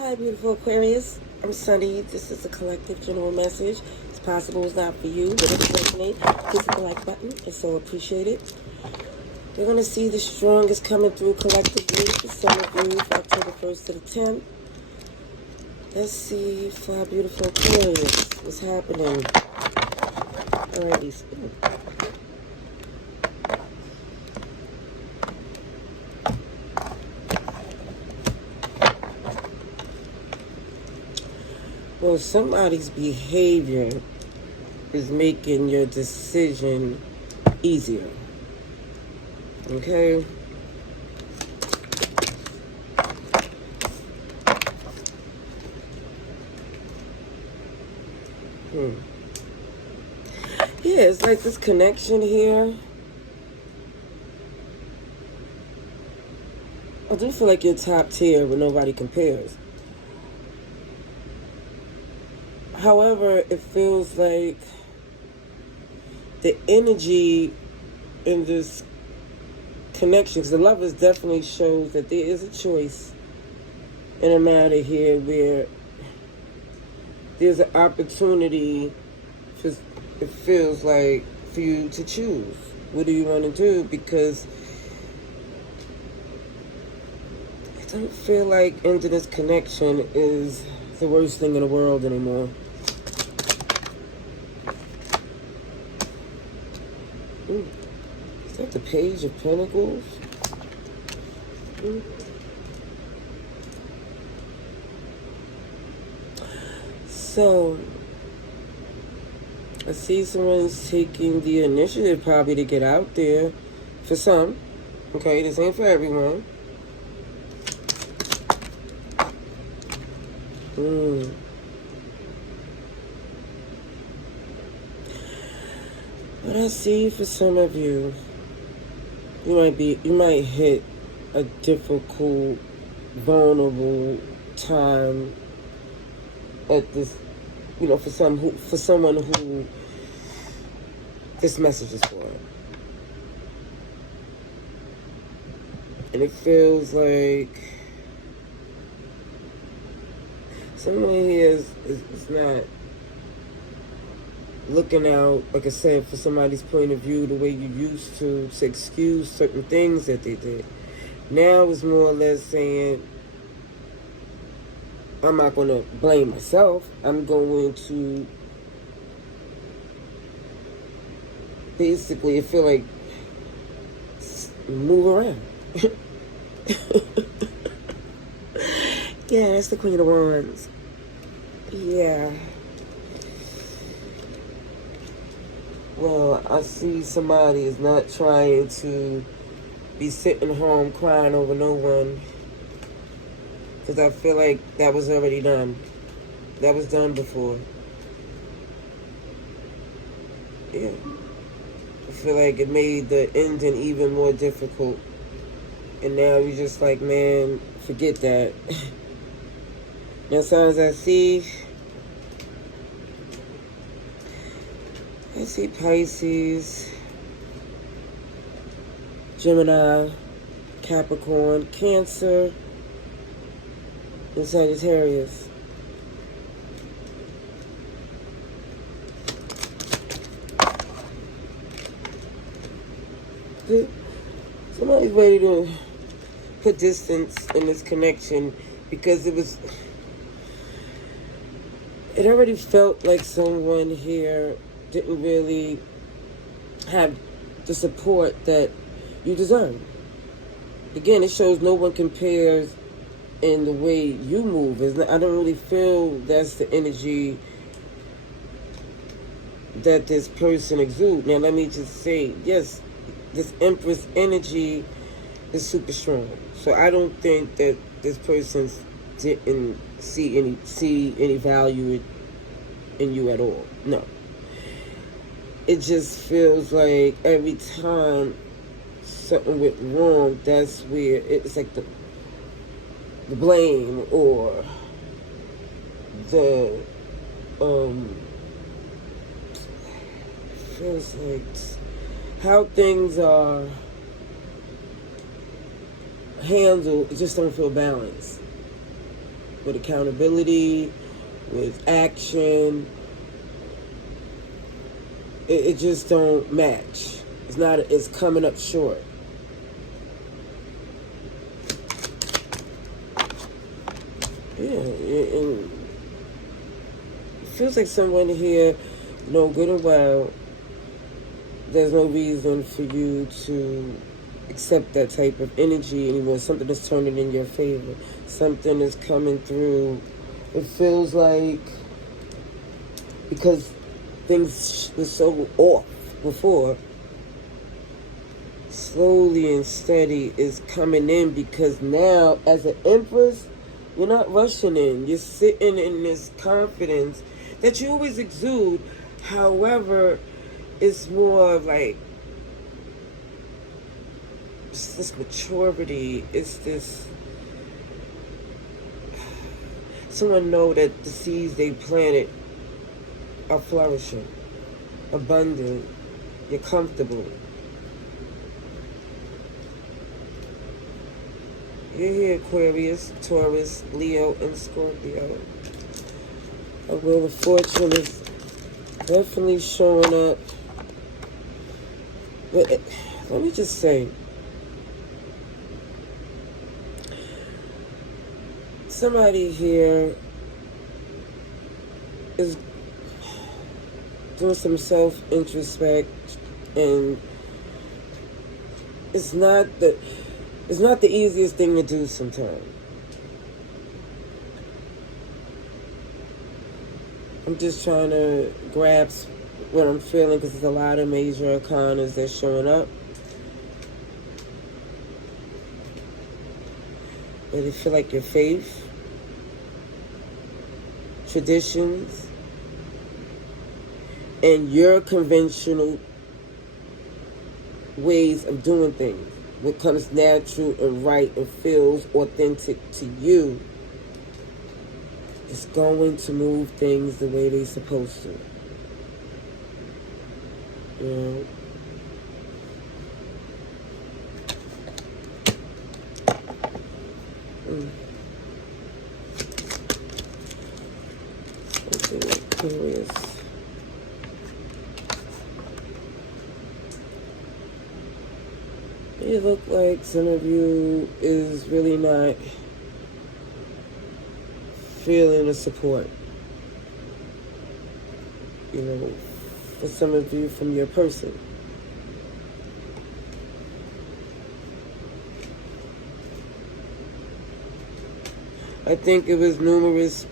Hi, beautiful Aquarius. I'm Sunny. This is a collective general message. It's possible it's not for you, but if it resonates, please hit the like button. It's so appreciated. We're going to see the strongest coming through collectively for some of you for October 1st to the 10th. Let's see for our beautiful Aquarius. What's happening? Alrighty. Well, somebody's behavior is making your decision easier. Okay? Yeah, it's like this connection here. I do feel like you're top tier but nobody compares. However, it feels like the energy in this connection, because the lovers definitely shows that there is a choice in a matter here where there's an opportunity, just it feels like, for you to choose. What do you want to do? Because I don't feel like ending this connection is the worst thing in the world anymore. Is that the Page of Pentacles? So, I see someone's taking the initiative probably to get out there. For some. Okay, this ain't for everyone. But I see for some of you, you might hit a difficult, vulnerable time at this, for someone who this message is for. And it feels like someone here is not looking out, like I said, for somebody's point of view the way you used to excuse certain things that they did. Now it's more or less saying, I'm not going to blame myself. I'm going to basically, I feel like, move around. Yeah, that's the Queen of Wands. Yeah. Well, I see somebody is not trying to be sitting home crying over no one. Because I feel like that was already done. That was done before. Yeah. I feel like it made the ending even more difficult. And now you're just like, man, forget that. Now, signs I see Pisces, Gemini, Capricorn, Cancer, and Sagittarius. Somebody's ready to put distance in this connection because it already felt like someone here didn't really have the support that you deserve. Again, it shows no one compares in the way you move. I don't really feel that's the energy that this person exudes. Now, let me just say, yes, this Empress energy is super strong. So I don't think that this person didn't see any value in you at all. No. It just feels like every time something went wrong, that's where it's like the blame or the feels like how things are handled, it just don't feel balanced. with accountability, with action. It just don't match. It's not. It's coming up short. Yeah, and it feels like someone here, know good and well, there's no reason for you to accept that type of energy anymore. Something is turning in your favor. Something is coming through. It feels like, because things were so off before, slowly and steady is coming in, because now, as an empress, you're not rushing in. You're sitting in this confidence that you always exude. However, it's more of like, it's this maturity. It's this, someone know that the seeds they planted are flourishing, abundant. You're comfortable. You're here, Aquarius, Taurus, Leo, and Scorpio. A Wheel of Fortune is definitely showing up. But let me just say, somebody here is doing some self-introspect, and it's not the easiest thing to do sometimes. I'm just trying to grasp what I'm feeling, because there's a lot of major arcanas that's showing up. But they feel like your faith, traditions, and your conventional ways of doing things, what comes natural and right and feels authentic to you, is going to move things the way they're supposed to. You know? Curious. It look like some of you is really not feeling the support. You know, for some of you from your person. I think it was numerous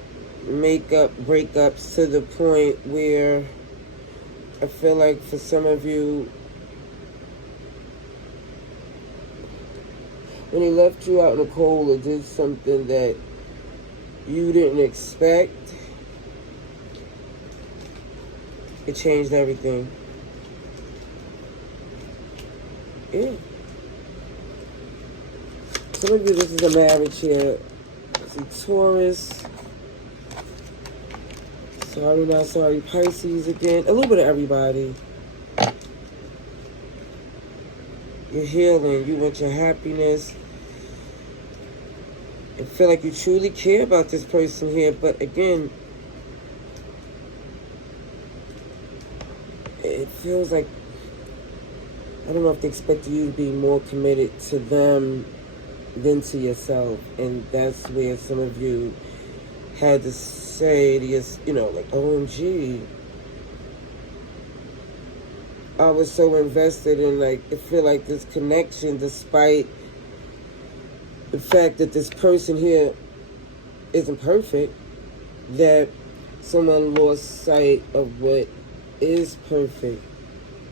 breakups to the point where I feel like for some of you, when he left you out in the cold or did something that you didn't expect, it changed everything. Yeah. Some of you, this is a marriage here. See Taurus. Sorry, not sorry. Pisces again. A little bit of everybody. You're healing. You want your happiness. And feel like you truly care about this person here. But again, it feels like, I don't know if they expect you to be more committed to them than to yourself. And that's where some of you had to say to yourself, you know, like, OMG, I was so invested in, like, I feel like this connection, despite the fact that this person here isn't perfect, that someone lost sight of what is perfect.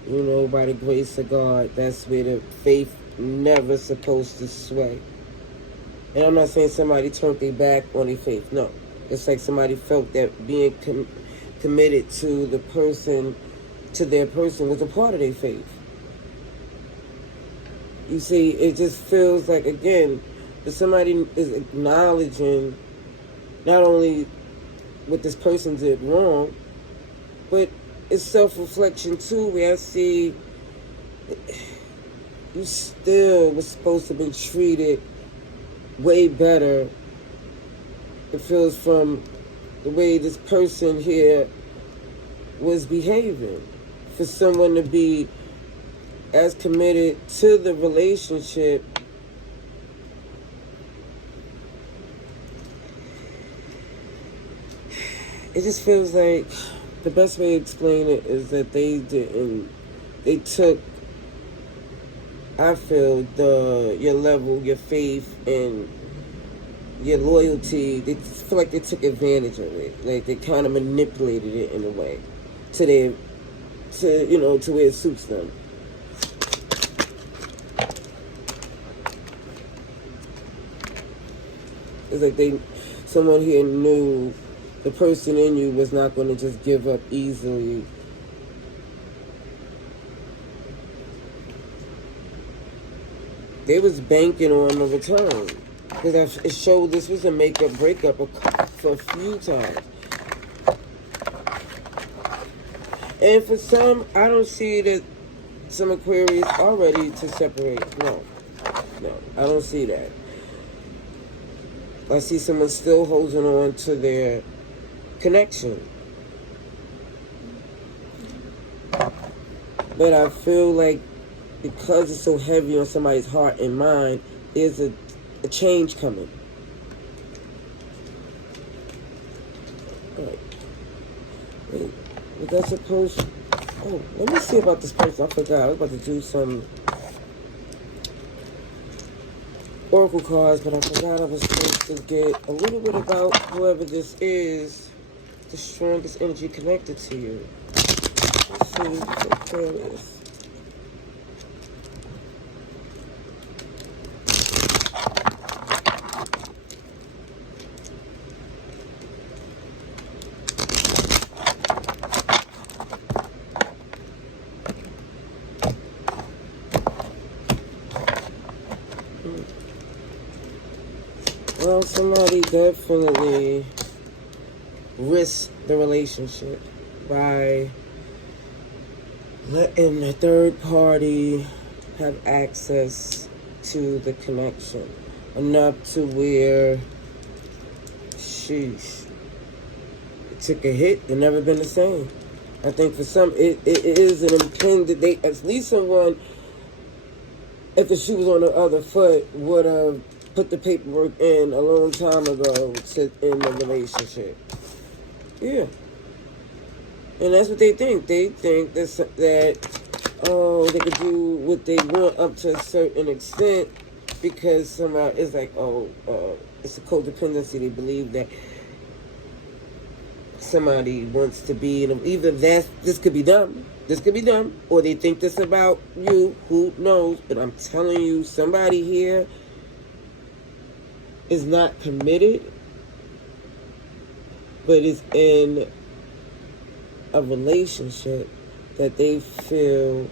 You know, by the grace of God, that's where the faith never supposed to sway. And I'm not saying somebody turned their back on their faith. No. It's like somebody felt that being committed to the person, to their person, was a part of their faith. You see, it just feels like, again, that somebody is acknowledging not only what this person did wrong, but it's self-reflection too, where I see you still was supposed to have been treated way better It feels from the way this person here was behaving. For someone to be as committed to the relationship, it just feels like the best way to explain it is that they took, I feel, your level, your faith, and your loyalty. They feel like they took advantage of it. Like they kind of manipulated it in a way to where it suits them. It's like someone here knew the person in you was not going to just give up easily. They was banking on the return. Because it showed this was a make-up, breakup for a few times. And for some, I don't see that some Aquarius are ready to separate. No, I don't see that. I see someone still holding on to their connection. But I feel like because it's so heavy on somebody's heart and mind, there's a change coming. Alright. Wait, was that supposed... Oh, let me see about this person. I forgot. I was about to do some oracle cards, but I forgot I was supposed to get a little bit about whoever this is, the strongest energy connected to you. Let's see what Aquarius. Well, somebody definitely risked the relationship by letting a third party have access to the connection enough to where, sheesh, it took a hit and never been the same. I think for some, it is an intended, they, at least someone, if the shoe was on the other foot, would have put the paperwork in a long time ago to end the relationship. Yeah. And that's what they think. They think that oh, they could do what they want up to a certain extent because somehow it's like, it's a codependency. They believe that somebody wants to be in either this could be them. This could be them, or they think this about you. Who knows? But I'm telling you, somebody here is not committed, but is in a relationship that they feel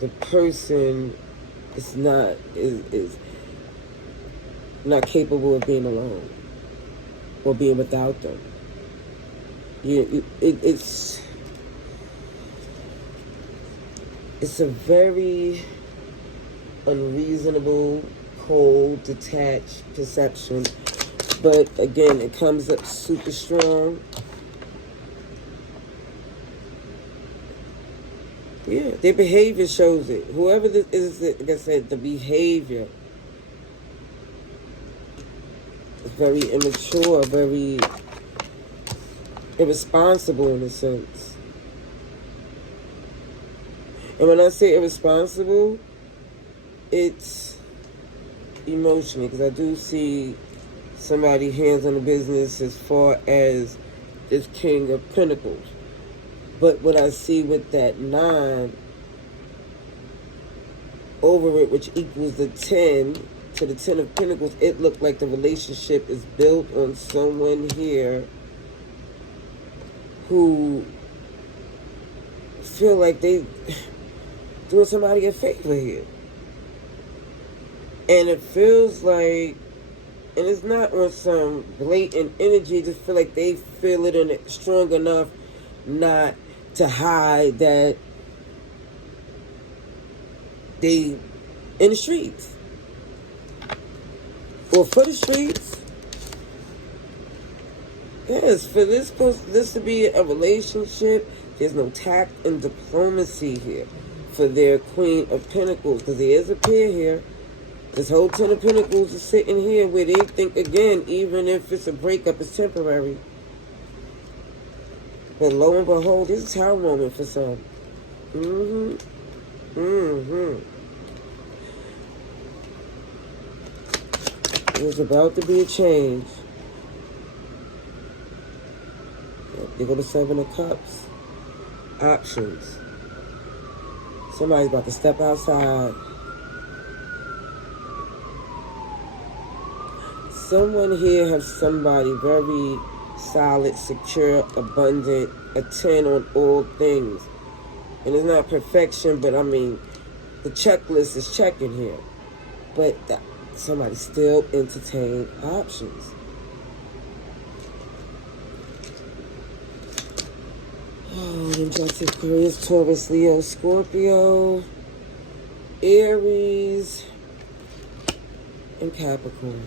the person is not capable of being alone or being without them. It's a very unreasonable, cold, detached perception. But again, it comes up super strong. Yeah, their behavior shows it. Whoever this is, like I said, the behavior is very immature, very irresponsible in a sense. And when I say irresponsible, it's emotionally, because I do see somebody hands on the business as far as this King of Pentacles. But what I see with that 9 over it, which equals the 10 to the 10 of Pentacles, it looked like the relationship is built on someone here who feel like they doing somebody a favor here. And it feels like, and it's not on some blatant energy, just feel like they feel it in it strong enough not to hide that they in the streets. Or for the streets, Yes, for this to be a relationship, there's no tact and diplomacy here for their Queen of Pentacles, because there is a pair here. This whole Ten of Pentacles is sitting here where they think, again, even if it's a breakup, it's temporary. But lo and behold, this is a tower moment for some. There's about to be a change. They go to Seven of Cups. Options. Somebody's about to step outside. Someone here has somebody very solid, secure, abundant, a 10 on all things. And it's not perfection, but I mean, the checklist is checking here. But somebody still entertain options. Oh, them jets, Aquarius, Taurus, Leo, Scorpio, Aries, and Capricorn.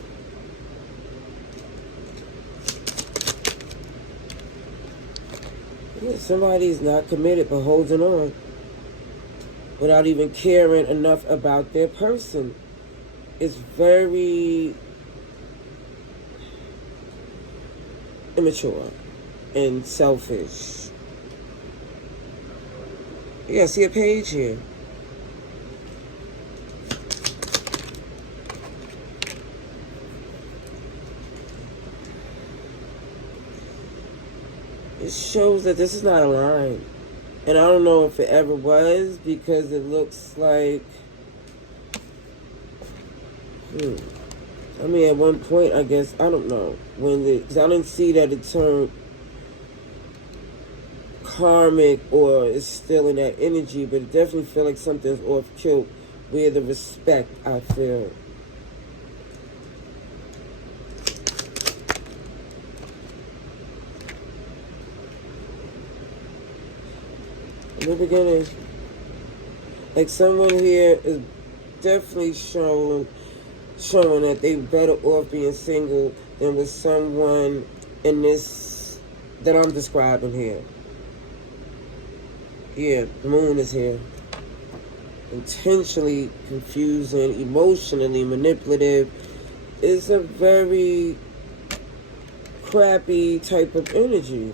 Yeah, somebody's not committed but holding on without even caring enough about their person. It's very immature and selfish. Yeah, see a page here. It shows that this is not a line. And I don't know if it ever was, because it looks like... I mean, at one point, I guess, I don't know. Because I didn't see that it turned karmic or is still in that energy, but it definitely feels like something's off kilt where the respect, I feel. In the beginning, like someone here is definitely showing that they better off being single than with someone in this that I'm describing here. Yeah, the moon is here. Intentionally confusing, emotionally manipulative. It's a very crappy type of energy.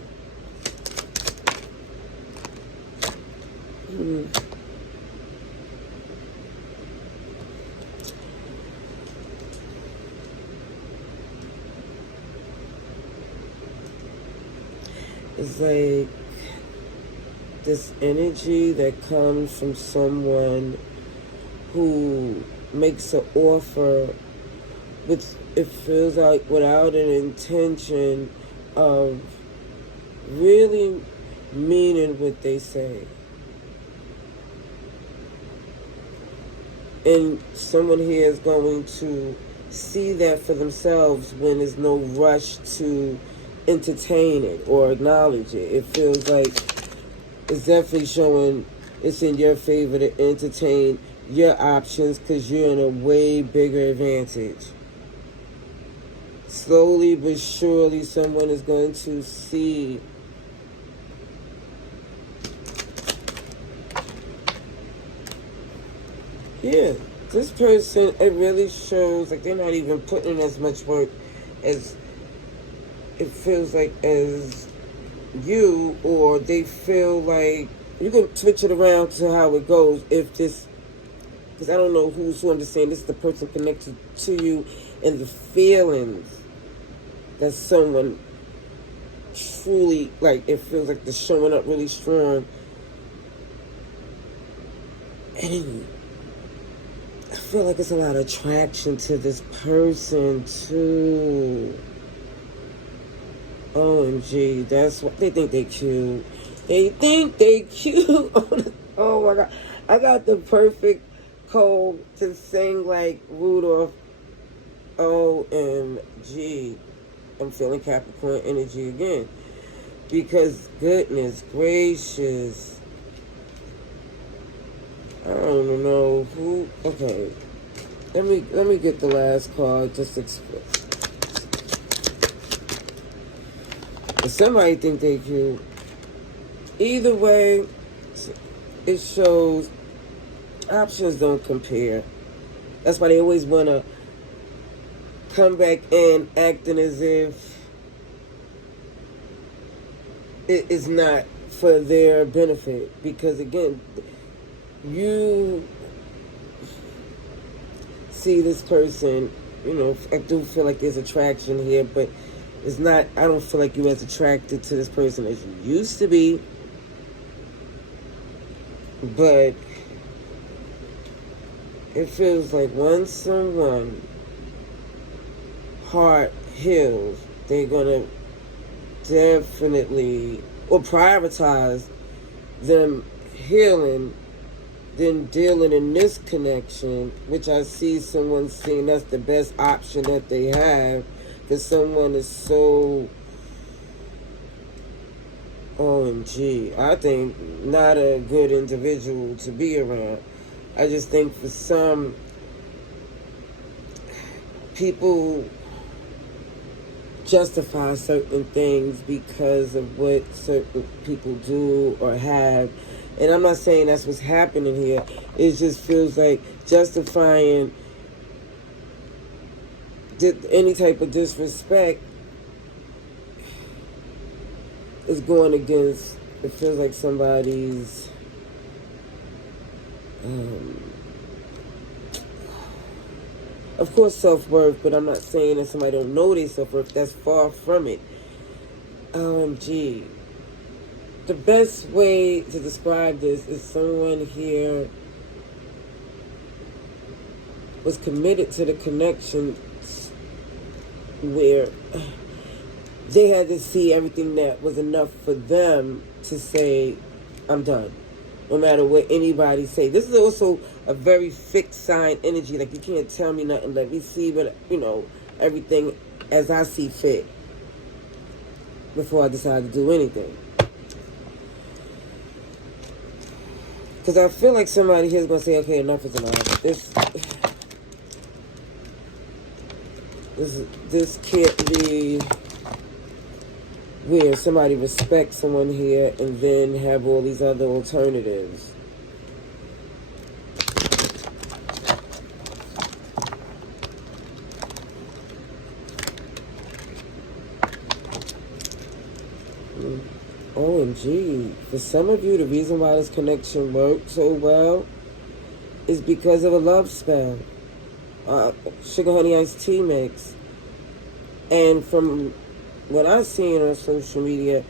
It's like this energy that comes from someone who makes an offer with, it feels like, without an intention of really meaning what they say. And someone here is going to see that for themselves when there's no rush to entertain it or acknowledge it. It feels like it's definitely showing it's in your favor to entertain your options because you're in a way bigger advantage. Slowly but surely, someone is going to see yeah, this person, it really shows like they're not even putting in as much work as it feels like as you, or they feel like you can switch it around to how it goes if this, because I don't know who I'm just saying this is the person connected to you and the feelings that someone truly, like, it feels like they're showing up really strong. And I feel like it's a lot of attraction to this person too. OMG, that's what they think they cute. They think they cute. Oh my God. I got the perfect code to sing like Rudolph. OMG. I'm feeling Capricorn energy again. Because goodness gracious. I don't know who. Okay. Let me get the last card just to explain. But somebody think they cute. Either way, it shows options don't compare. That's why they always want to come back in acting as if it is not for their benefit. Because again, you see this person, you know, I do feel like there's attraction here, but it's not, I don't feel like you're as attracted to this person as you used to be. But it feels like once someone heart heals, they're gonna definitely, or prioritize them healing than dealing in this connection, which I see someone saying that's the best option that they have, because someone is so, OMG, I think not a good individual to be around. I just think for some people justify certain things because of what certain people do or have. And I'm not saying that's what's happening here. It just feels like justifying any type of disrespect is going against, it feels like somebody's of course self-worth, but I'm not saying that somebody don't know their self-worth. That's far from it. OMG. The best way to describe this is someone here was committed to the connection where they had to see everything that was enough for them to say, I'm done. No matter what anybody say. This is also a very fixed sign energy. Like, you can't tell me nothing. Let me see, but you know, everything as I see fit before I decide to do anything. Because I feel like somebody here is going to say, okay, enough is enough. This can't be where somebody respects someone here and then have all these other alternatives. OMG. For some of you, the reason why this connection worked so well is because of a love spell. Sugar Honey Iced Tea mix. And from what I've seen on social media,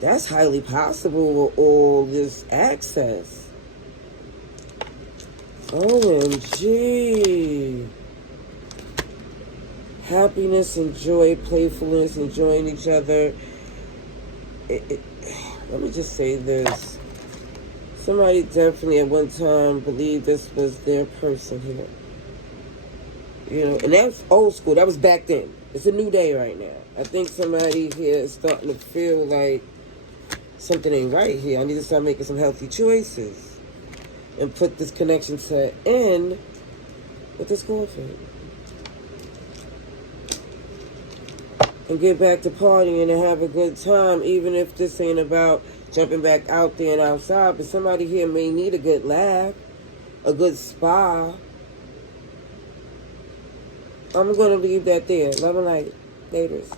that's highly possible with all this access. OMG. Happiness and joy, playfulness, enjoying each other. Let me just say this. Somebody definitely at one time believed this was their person here. You know, and that's old school. That was back then. It's a new day right now. I think somebody here is starting to feel like something ain't right here. I need to start making some healthy choices and put this connection to an end with this girlfriend. And get back to partying and have a good time, even if this ain't about jumping back out there and outside. But somebody here may need a good laugh, a good spa. I'm going to leave that there. Love and light. Laters.